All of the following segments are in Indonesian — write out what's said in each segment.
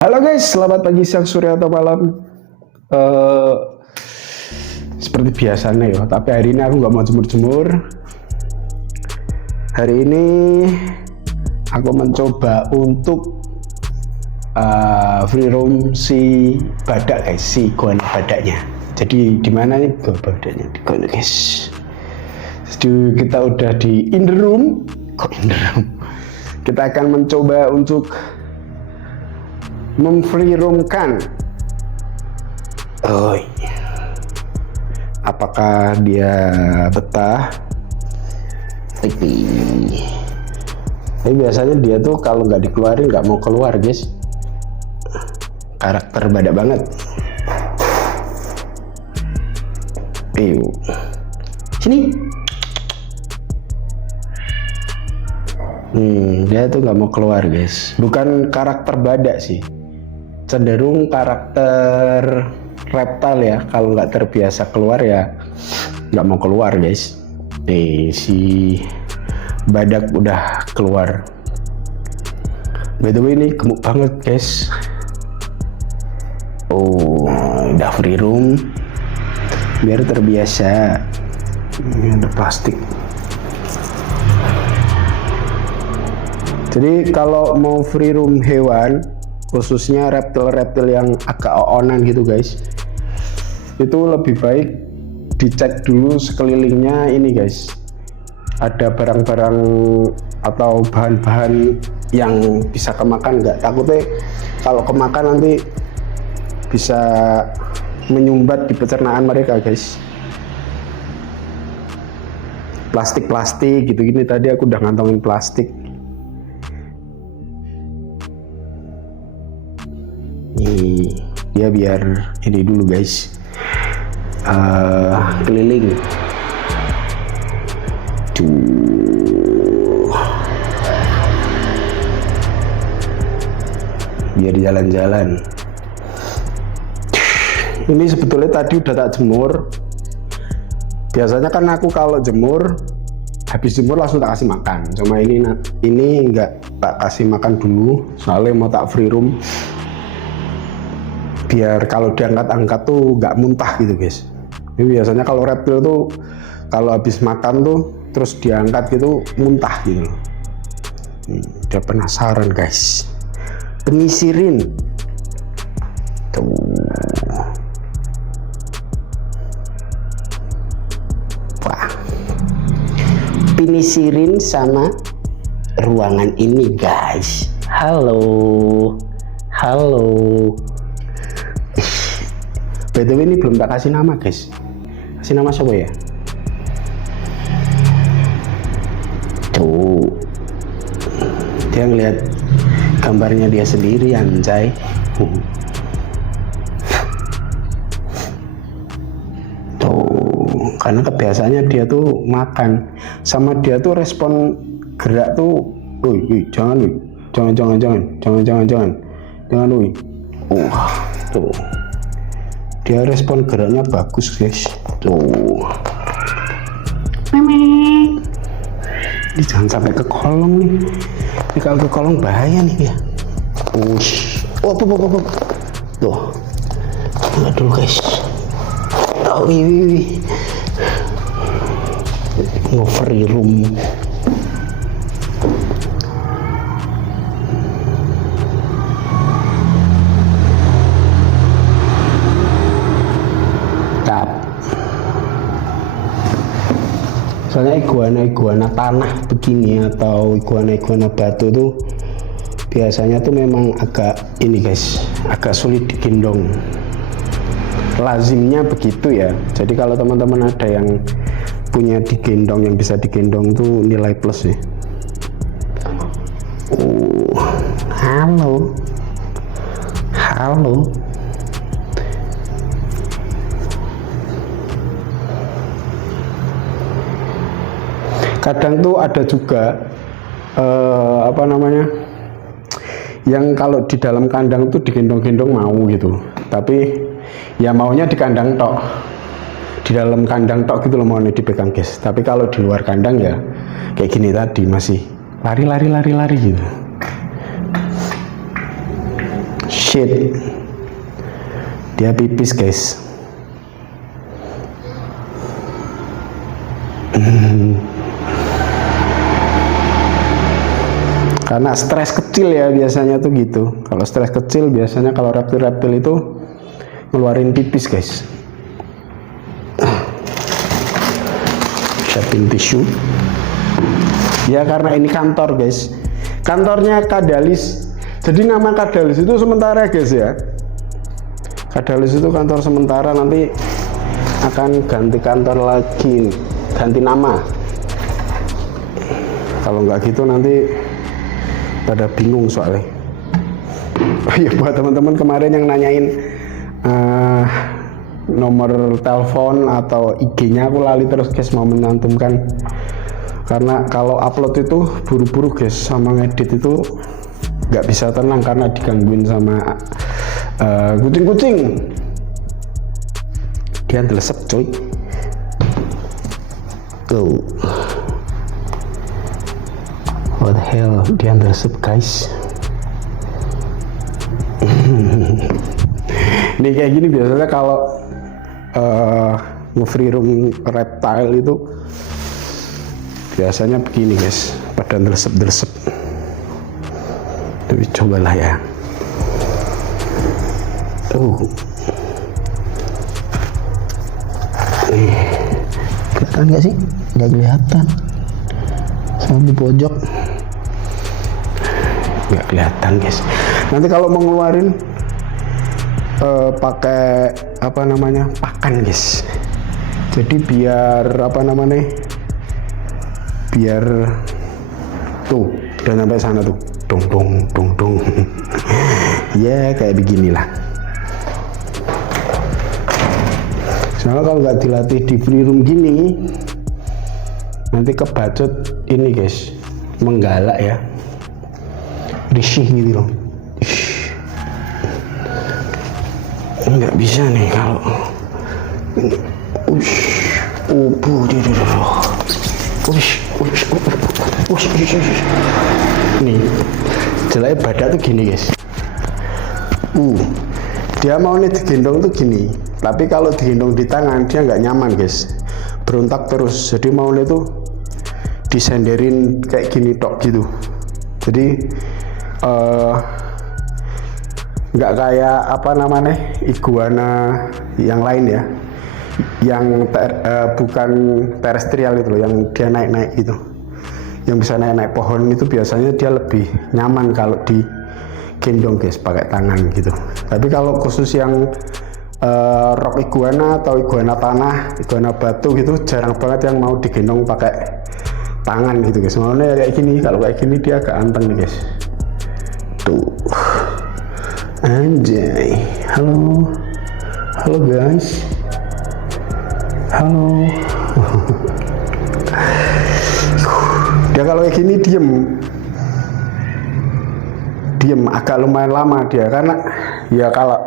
Halo guys, selamat pagi, siang, sore, atau malam. Eh, Seperti biasanya ya, tapi hari ini aku nggak mau jemur-jemur. Hari ini aku mencoba untuk free roam si badak guys, si iguana badaknya. Jadi di mana nih badaknya? Di mana guys? Jadi kita udah di in the room. Kok in the room? Kita akan mencoba untuk memfree roamkan. Apakah dia betah? Tapi biasanya dia tuh kalau nggak dikeluarin nggak mau keluar guys. Karakter badak banget. Sini. Dia tuh nggak mau keluar guys. Bukan karakter badak sih, cenderung karakter reptil ya. Kalau nggak terbiasa keluar ya nggak mau keluar guys. Si badak udah keluar. By the way ini gemuk banget guys. Udah free room biar terbiasa. Ini ada plastik. Jadi kalau mau free room hewan, khususnya reptil-reptil yang agak onan gitu guys, itu lebih baik dicek dulu sekelilingnya ini guys, ada barang-barang atau bahan-bahan yang bisa kemakan nggak. Takutnya kalau kemakan nanti bisa menyumbat di pencernaan mereka guys. Plastik-plastik gitu gini, tadi aku udah ngantongin plastik. Ya biar ini dulu guys, keliling biar jalan-jalan. Ini sebetulnya tadi udah tak jemur. Biasanya kan aku kalau jemur, habis jemur langsung tak kasih makan. Cuma ini enggak tak kasih makan dulu, soalnya mau tak free room biar kalau diangkat-angkat tuh nggak muntah gitu guys. Ini biasanya kalau reptil tuh kalau habis makan tuh terus diangkat gitu muntah gitu. Udah penasaran guys, penyisirin tuh. Wah, penyisirin sama ruangan ini guys. Halo. By the way ini belum tak kasih nama guys. Kasih nama siapa ya? Tuh, dia ngeliat gambarnya dia sendiri anjay. Tuh, karena kebiasaannya dia tuh makan, sama dia tuh respon gerak tuh, jangan, tuh. Dia respon geraknya bagus guys. Tuh. Ini jangan sampai ke kolong nih. Ini kalau ke kolong bahaya nih ya. Tuh. Aduh guys. Mau free room. Soalnya iguana tanah begini atau iguana batu tuh biasanya tuh memang agak ini guys, agak sulit digendong. Lazimnya begitu ya. Jadi kalau teman-teman ada yang punya digendong, yang bisa digendong tuh nilai plus ya. Halo. Kadang tuh ada juga yang kalau di dalam kandang tuh digendong-gendong mau gitu, tapi ya maunya di kandang tok, di dalam kandang tok gitu loh maunya dipegang guys. Tapi kalau di luar kandang ya kayak gini tadi, masih lari gitu. shit, dia pipis guys. Karena stres kecil ya biasanya tuh gitu. Kalau stres kecil biasanya kalau reptil-reptil itu ngeluarin pipis guys. Siapin tisu. Ya karena ini kantor guys. Kantornya Kadalis. Jadi nama Kadalis itu sementara guys ya. Kadalis itu kantor sementara, nanti akan ganti kantor lagi, ganti nama. Kalau nggak gitu nanti pada bingung soalnya. Oh iya, buat teman-teman kemarin yang nanyain nomor telepon atau IG-nya, aku lali terus guys mau menyantumkan. Karena kalau upload itu buru-buru guys, sama ngedit itu nggak bisa tenang karena digangguin sama kucing-kucing. Dia ndelesep coy. Go. What the hell, dia ndelesep guys. Ini kayak gini biasanya kalau nge-free room reptile itu biasanya begini guys, pada ndelesep-ndelesep. Tapi cobalah ya. Kelihatan nggak sih? Nggak kelihatan. Sama di pojok. Nggak kelihatan guys. Nanti kalau mau ngeluarin pakai apa namanya, pakan guys. Jadi biar apa namanya, biar tuh udah sampai sana tuh, dong dong dong dong. Ya kayak beginilah. Soalnya kalau nggak dilatih di free room gini, nanti kebacot ini guys, menggalak ya, risih gitu loh. Nggak bisa nih kalau nih jelek badak tuh gini guys. Dia mau nih digendong tuh gini, tapi kalau digendong di tangan dia nggak nyaman guys, berontak terus. Jadi mau nih tuh disenderin kayak gini tok gitu. Jadi nggak kayak apa namanya iguana yang lain ya, yang bukan terestrial itu loh, yang dia naik-naik gitu, yang bisa naik-naik pohon itu biasanya dia lebih nyaman kalau digendong guys pakai tangan gitu. Tapi kalau khusus yang rock iguana atau iguana tanah, iguana batu gitu, jarang banget yang mau digendong pakai tangan gitu guys. Maunya kayak gini, kalau kayak gini dia agak anteng nih guys. Tuh. Anjay, halo guys, halo. Dia kalau kayak gini diem agak lumayan lama dia, karena ya kalau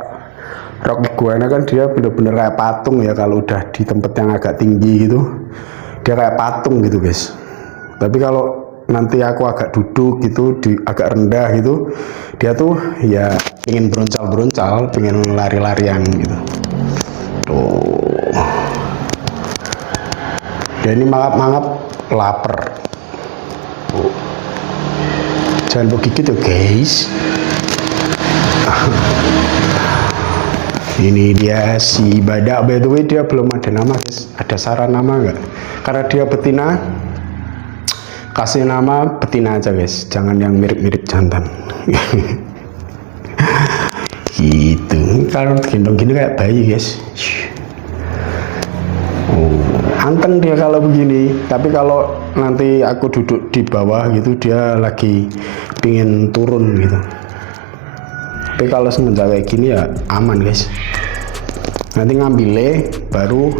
rock iguana kan dia bener-bener kayak patung ya, kalau udah di tempat yang agak tinggi gitu dia kayak patung gitu guys. Tapi kalau nanti aku agak duduk gitu, agak rendah gitu, dia tuh ya ingin beroncal-beroncal, pengen lari-larian gitu. Tuh. Dia ini mangap-mangap lapar. Tuh. Jangan begitu tuh guys. Ini dia si badak, by the way dia belum ada nama guys. Ada saran nama nggak? Karena dia betina, kasih nama betina aja guys, jangan yang mirip-mirip jantan. Gitu, kalau gendong gini kayak bayi guys. Anteng dia kalau begini. Tapi kalau nanti aku duduk di bawah gitu, dia lagi pingin turun gitu. Tapi kalau semenjak kayak gini ya aman guys. Nanti ngambilnya baru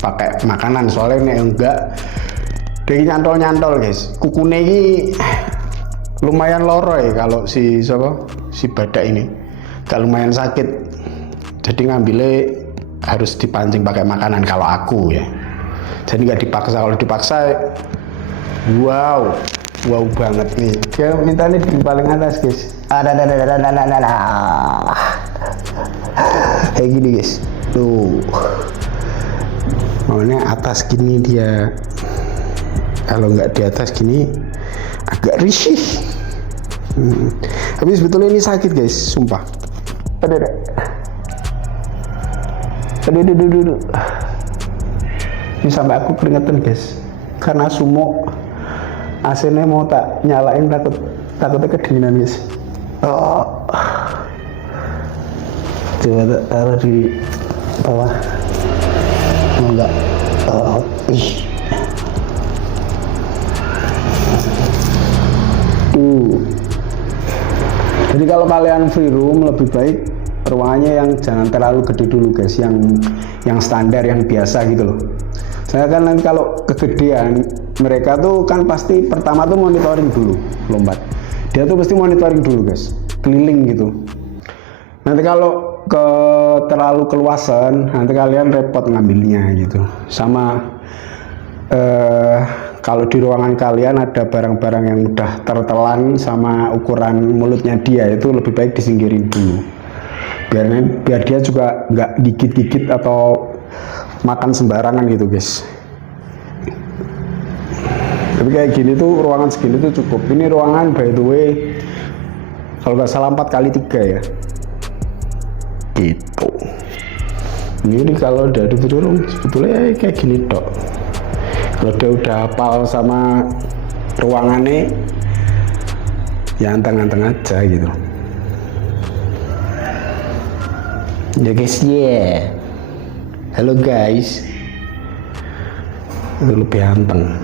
pakai makanan, soalnya nih enggak dia nyantol-nyantol guys. Kukune ini lumayan loroy kalau si badak ini, gak lumayan sakit. Jadi ngambilnya harus dipancing pakai makanan kalau aku ya. Jadi nggak dipaksa. Kalau dipaksa, wow, wow banget nih. Dia minta nih di paling atas guys. Kayak gini guys. Tuh. Maunya atas gini dia. Kalau nggak di atas gini agak risih. Tapi sebetulnya ini sakit guys, sumpah. Aduh. Ini sampai aku keringetan guys. Karena sumo AC-nya mau tak nyalain takutnya kedinginan guys. Oh. Coba tak taruh di bawah. Enggak. Oh. Ih. Jadi kalau kalian free room lebih baik ruangannya yang jangan terlalu gede dulu guys, yang standar, yang biasa gitu loh. Saya kan nanti kalau kegedean mereka tuh kan pasti pertama tuh monitoring dulu lompat. Dia tuh pasti monitoring dulu guys, keliling gitu. Nanti kalau terlalu keluasan nanti kalian repot ngambilnya gitu. Sama kalau di ruangan kalian ada barang-barang yang udah tertelan sama ukuran mulutnya dia, itu lebih baik disingkirin dulu. Biar dia juga nggak gigit-gigit atau makan sembarangan gitu guys. Tapi kayak gini tuh ruangan segini tuh cukup. Ini ruangan by the way kalau nggak salah 4x3 ya. Gitu. Ini kalau udah di room sebetulnya kayak gini dok. Kalau dia udah hafal sama ruangannya ya anteng-anteng aja gitu. Ya guys, yeah. Halo guys. Itu lebih anteng.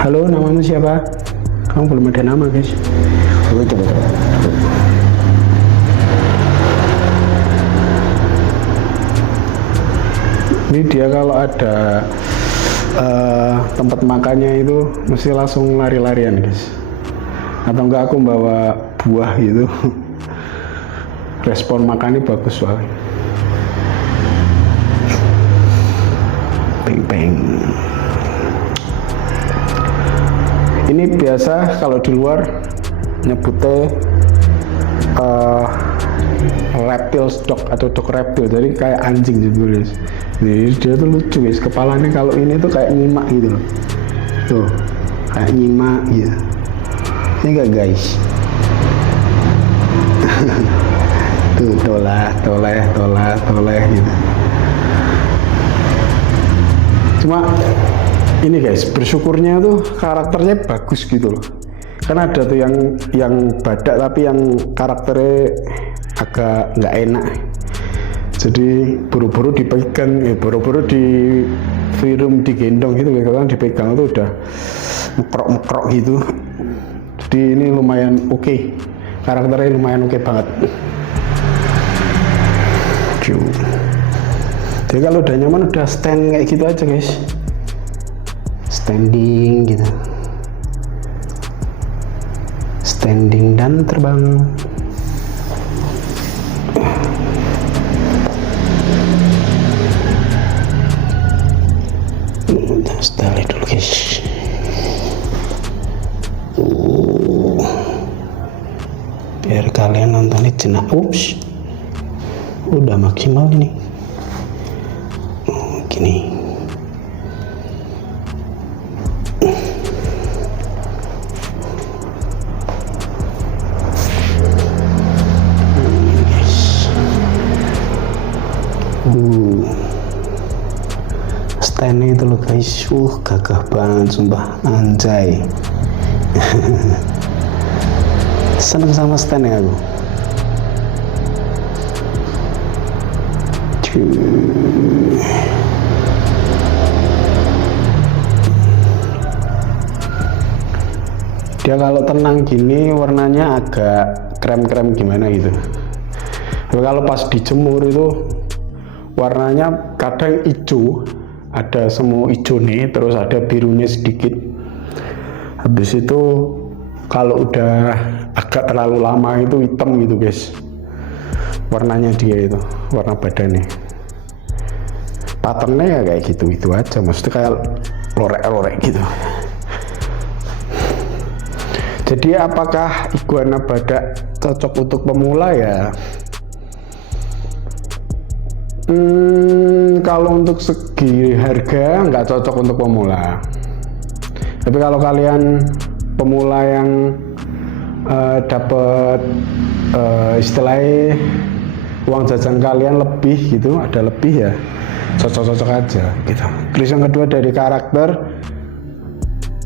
Halo, namamu siapa? Kamu belum ada nama guys. Coba. Ini dia kalau ada tempat makannya itu mesti langsung lari-larian guys. Atau enggak aku bawa buah gitu. Respon makannya bagus soalnya. Peng. Ini biasa kalau di luar nyebutnya reptile dog atau dog reptile, jadi kayak anjing sebetulnya. Jadi dia tuh lucu guys, kepalanya kalau ini tuh kayak nyimak gitu loh. Tuh, kayak nyimak gitu. Ini enggak guys? Tuh toleh gitu. Cuma ini guys, bersyukurnya tuh karakternya bagus gitu loh. Kan ada tuh yang badak tapi yang karakternya agak nggak enak. Jadi buru-buru dipegang, buru-buru di free room digendong gitu, kan dipegang itu udah mekrok gitu. Jadi ini lumayan oke. Karakternya lumayan oke banget. Jadi kalau udah nyaman udah stand kayak gitu aja guys. Standing gitu. Standing dan terbang. Setelah dulu guys. Biar kalian nontonnya jenak. Ups. Udah maksimal ini. Gini. Stand itu loh guys, gagah banget sumpah, anjay. Seneng sama stand ya aku. Dia kalau tenang gini warnanya agak krem-krem gimana gitu. Tapi kalau pas dijemur itu warnanya kadang hijau, ada semu hijau nih, terus ada birunya sedikit. Habis itu kalau udah agak terlalu lama itu hitam gitu guys. warnanya dia itu, warna badannya, patternnya ya kayak gitu aja, maksudnya kayak lorek-lorek gitu. Jadi apakah iguana badak cocok untuk pemula ya? Kalau untuk segi harga nggak cocok untuk pemula. Tapi kalau kalian pemula yang dapat istilahnya uang jajan kalian lebih gitu, ada lebih ya, cocok-cocok aja gitu. Terus yang kedua dari karakter,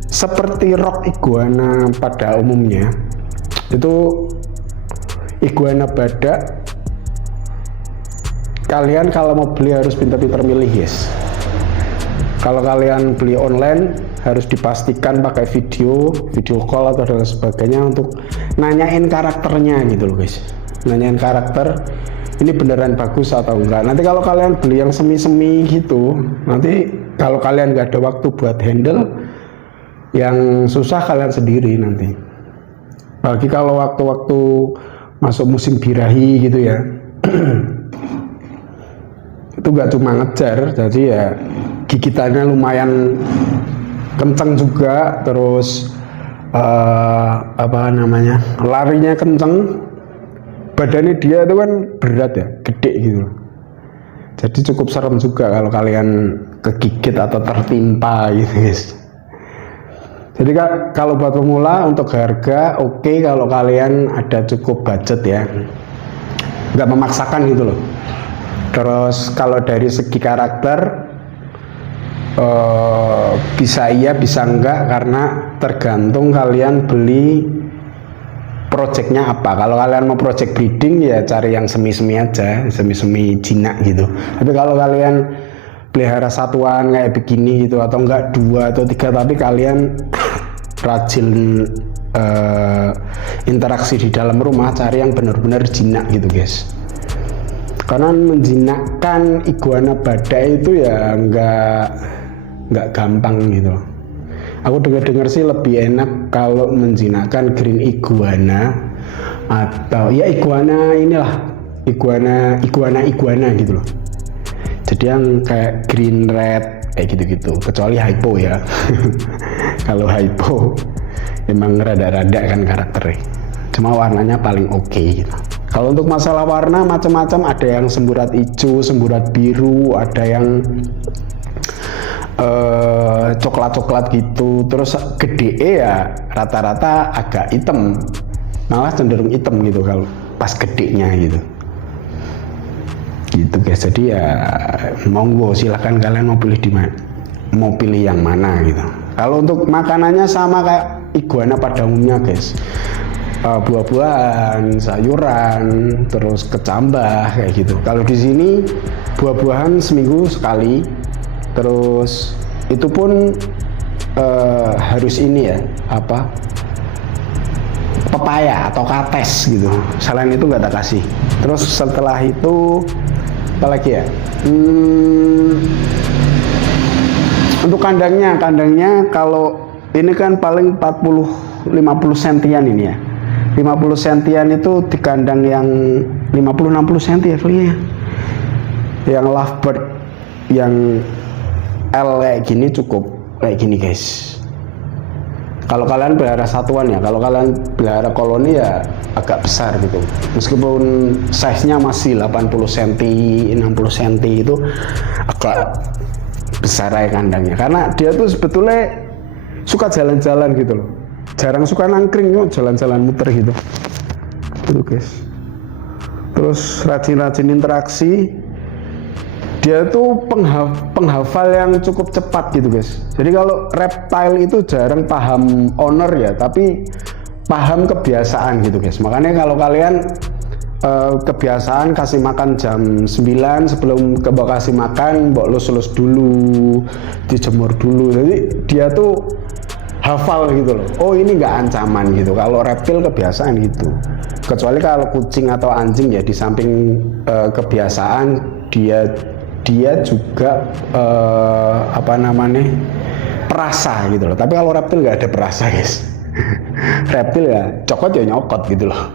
seperti rock iguana pada umumnya, itu iguana badak kalian kalau mau beli harus pintar-pintar milih, guys. Kalau kalian beli online harus dipastikan pakai video call atau dan sebagainya untuk nanyain karakternya gitu loh, guys. Nanyain karakter ini beneran bagus atau enggak. Nanti kalau kalian beli yang semi-semi gitu, nanti kalau kalian nggak ada waktu buat handle, yang susah kalian sendiri nanti. Apalagi kalau waktu-waktu masuk musim birahi gitu ya. Itu nggak cuma ngejar, jadi ya gigitannya lumayan kenceng juga, terus larinya kenceng, badannya dia itu kan berat ya, gede gitu, jadi cukup serem juga kalau kalian kegigit atau tertimpa gitu, guys. Jadi kalau buat pemula untuk harga oke, kalau kalian ada cukup budget ya, nggak memaksakan gitu loh. Terus kalau dari segi karakter bisa iya bisa enggak, karena tergantung kalian beli projectnya apa. Kalau kalian mau project breeding ya cari yang semi-semi aja, semi-semi jinak gitu. Tapi kalau kalian pelihara satuan kayak begini gitu, atau enggak 2 atau 3 tapi kalian rajin interaksi di dalam rumah, cari yang benar-benar jinak gitu, guys. Karena menjinakkan iguana badak itu ya nggak gampang gitu. Aku dengar sih lebih enak kalau menjinakkan green iguana atau ya iguana iguana gitu loh. Jadi yang kayak green red kayak gitu-gitu, kecuali hypo ya. Kalau hypo emang rada-rada kan karakternya, cuma warnanya paling oke gitu. Kalau untuk masalah warna macam-macam, ada yang semburat hijau, semburat biru, ada yang coklat-coklat gitu. Terus gede ya rata-rata agak hitam, malah cenderung hitam gitu kalau pas gedenya gitu. Gitu guys. Jadi ya monggo silahkan kalian mau pilih yang mana gitu. Kalau untuk makanannya sama kayak iguana pada umumnya, guys. Buah-buahan, sayuran, terus kecambah kayak gitu. Kalau di sini buah-buahan seminggu sekali, terus itu pun harus ini ya, pepaya atau kates gitu. Selain itu nggak ada kasih. Terus setelah itu apa lagi ya? Untuk kandangnya kalau ini kan paling 40-50 sentian ini ya. 50 sentian itu di kandang yang 50-60 senti ya kali ya. Yang lovebird yang L kayak gini cukup kayak gini, guys. Kalau kalian pelihara satuan ya, kalau kalian pelihara koloni ya agak besar gitu. Meskipun size-nya masih 80 cm, 60 cm itu agak besar ya kandangnya. Karena dia tuh sebetulnya suka jalan-jalan gitu loh. Jarang suka nangkring, jalan-jalan muter gitu. Gitu, guys. Terus rajin-rajin interaksi. Dia tuh penghafal yang cukup cepat gitu, guys. Jadi kalau reptile itu jarang paham owner ya, tapi paham kebiasaan gitu, guys. Makanya kalau kalian kebiasaan kasih makan jam 9, sebelum kasih makan mbok lus-lus dulu, dijemur dulu. Jadi dia tuh hafal gitu loh. Oh ini nggak ancaman gitu. Kalau reptil kebiasaan gitu. Kecuali kalau kucing atau anjing ya, di samping kebiasaan dia juga perasa gitu loh. Tapi kalau reptil nggak ada perasa, guys. Reptil ya cokot ya nyokot gitu loh.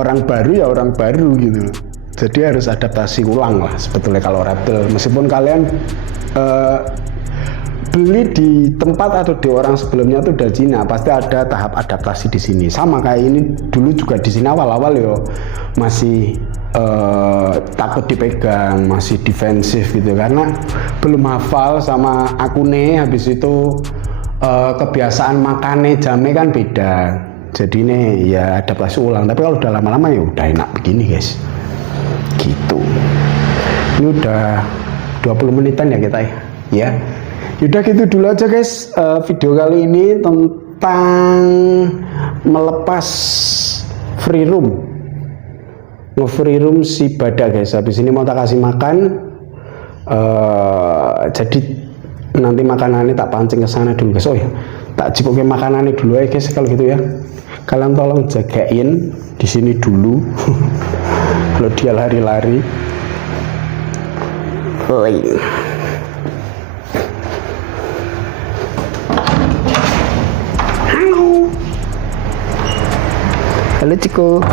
Orang baru ya orang baru gitu loh. Jadi harus adaptasi ulang lah sebetulnya kalau reptil. Meskipun kalian beli di tempat atau di orang sebelumnya tuh udah Cina, pasti ada tahap adaptasi di sini. Sama kayak ini dulu juga di sini awal-awal yo masih takut dipegang, masih defensif gitu karena belum hafal sama akune. Habis itu kebiasaan makannya jamnya kan beda. Jadi ini ya adaptasi ulang. Tapi kalau udah lama-lama ya udah enak begini guys. Gitu. Ini udah 20 menitan ya kita ya. Yaudah gitu dulu aja guys video kali ini tentang melepas free room, nge-free room si badak guys. Habis ini mau tak kasih makan, jadi nanti makanannya tak pancing ke sana dulu guys. Oh ya, tak cipokin makanannya dulu ya guys. Kalau gitu ya, kalian tolong jagain di sini dulu. Kalau dia lari-lari. Halo Ciko.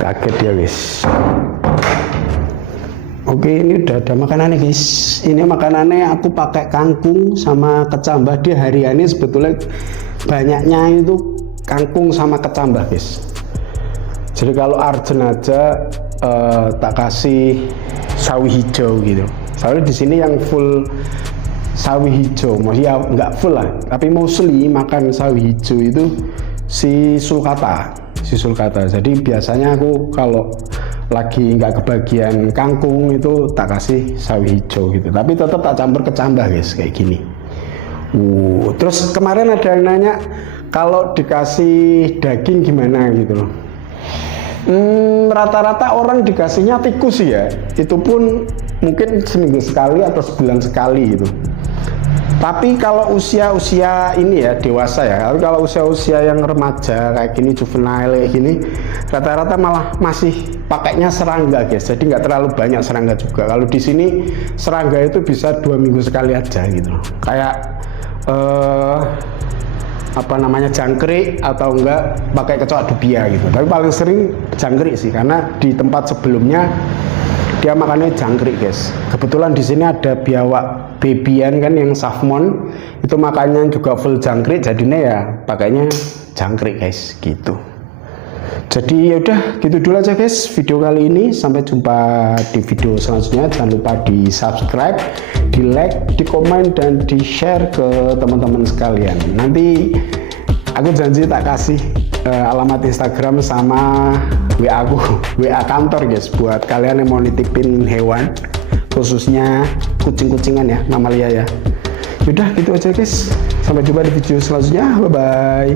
Kaget dia guys. Oke, ini udah ada makanannya guys. Ini makanannya aku pakai kangkung sama kecambah. Dia hariannya sebetulnya banyaknya itu kangkung sama kecambah guys. Jadi kalau Arjen aja tak kasih sawi hijau gitu. Soalnya di sini yang full sawi hijau, maksudnya nggak full lah, tapi mostly makan sawi hijau itu si sulcata. Jadi biasanya aku kalau lagi nggak kebagian kangkung itu tak kasih sawi hijau gitu. Tapi tetap tak campur kecambah guys kayak gini. Terus kemarin ada yang nanya kalau dikasih daging gimana gitu loh. Rata-rata orang dikasihnya tikus ya, itu pun mungkin seminggu sekali atau sebulan sekali gitu. Tapi kalau usia ini ya dewasa ya, kalau usia yang remaja kayak gini, juvenile kayak gini, rata-rata malah masih pakainya serangga guys. Jadi nggak terlalu banyak serangga juga. Kalau di sini serangga itu bisa 2 minggu sekali aja gitu. Kayak apa namanya, jangkrik atau enggak pakai kecoa dubia gitu. Tapi paling sering jangkrik sih, karena di tempat sebelumnya dia makannya jangkrik guys. Kebetulan di sini ada biawak babyan kan yang Safmon, itu makannya juga full jangkrik, jadinya ya pakainya jangkrik guys gitu. Jadi yaudah gitu dulu aja guys video kali ini. Sampai jumpa di video selanjutnya. Jangan lupa di subscribe, di like, di komen, dan di share ke teman-teman sekalian. Nanti aku janji tak kasih alamat Instagram sama WA aku, WA kantor guys, buat kalian yang mau nitipin hewan, khususnya kucing-kucingan ya, mamalia ya. Yaudah gitu aja guys, sampai jumpa di video selanjutnya. Bye bye.